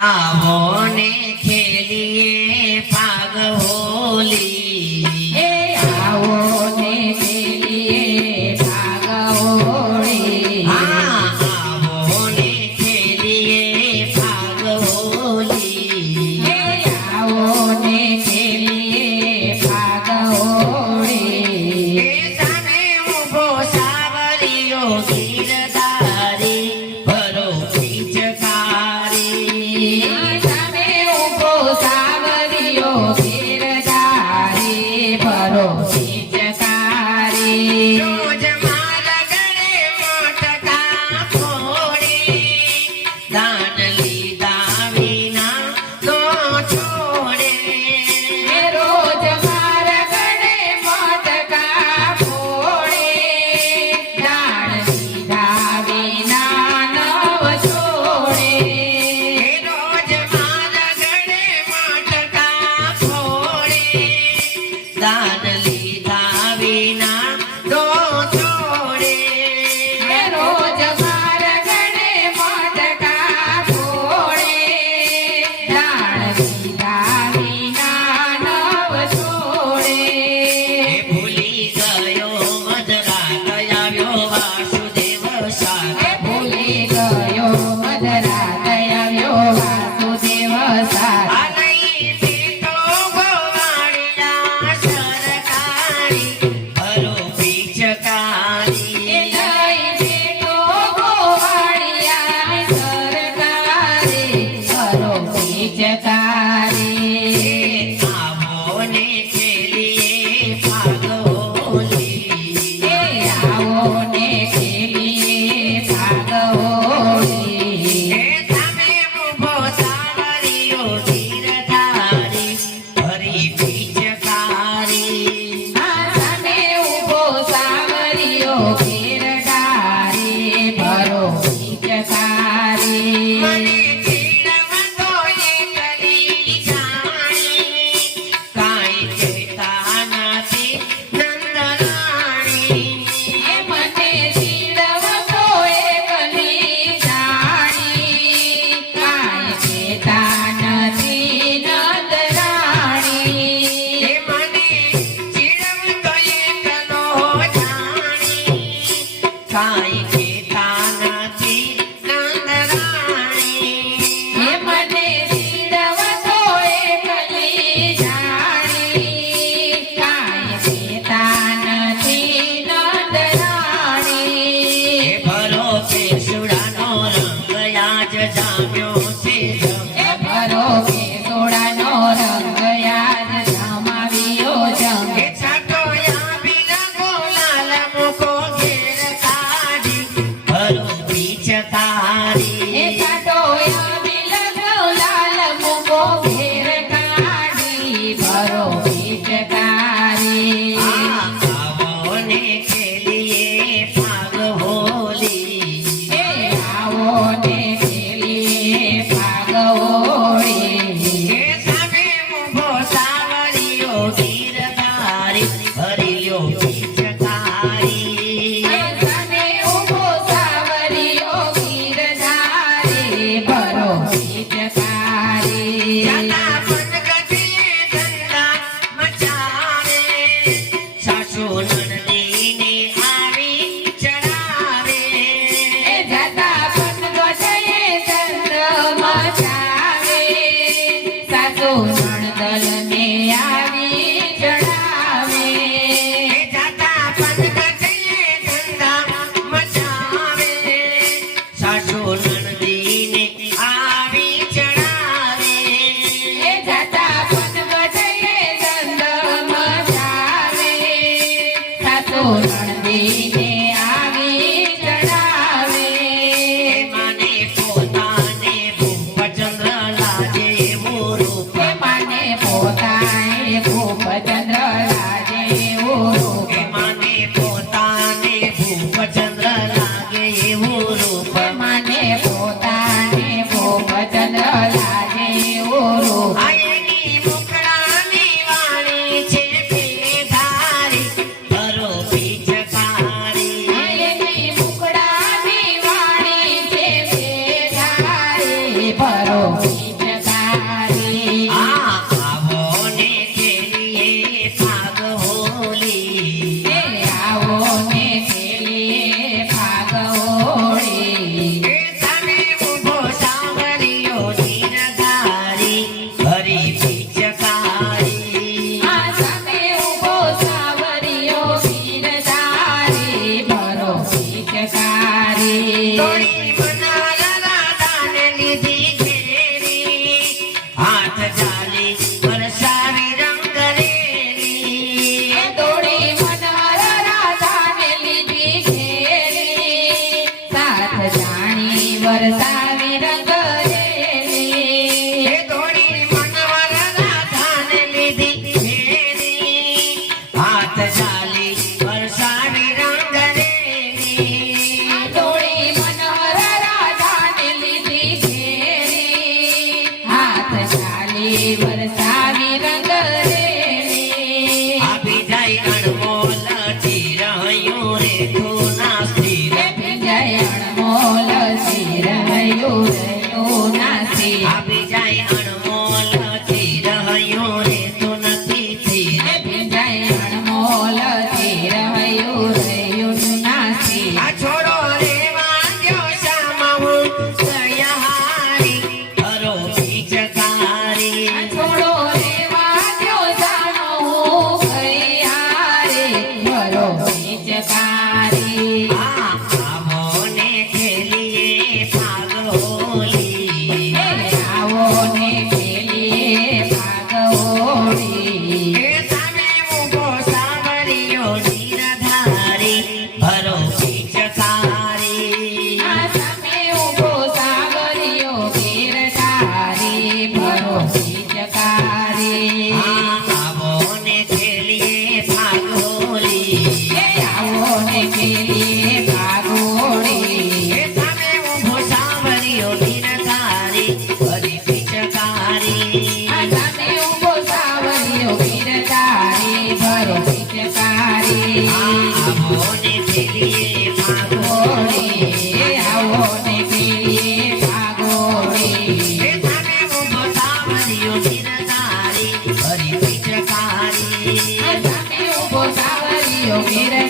आवो ने ಕಾಣಲಿ सोडून देणे te ચિત્રકારી પિચકારી સામે ઊભો સાવરિયો ગીરધારી